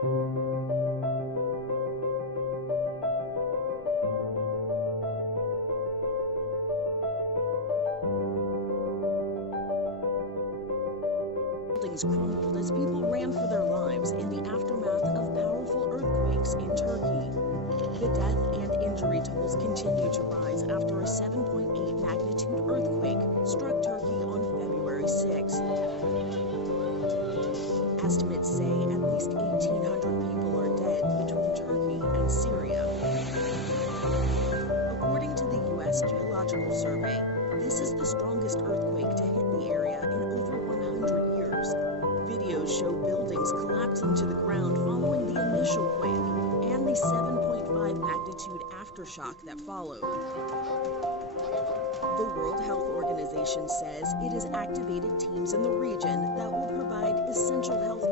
Buildings crumbled as people ran for their lives in the aftermath of powerful earthquakes in Turkey. The death and injury totals continue to rise after a 7.8 magnitude earthquake struck Turkey on February 6. Estimates say at least 1,800 people are dead between Turkey and Syria. According to the U.S. Geological Survey, this is the strongest earthquake to hit the area in over 100 years. Videos show buildings collapsing to the ground following the initial quake and the 7.5 magnitude aftershock that followed. The World Health Organization says it has activated teams in the region that will provide essential health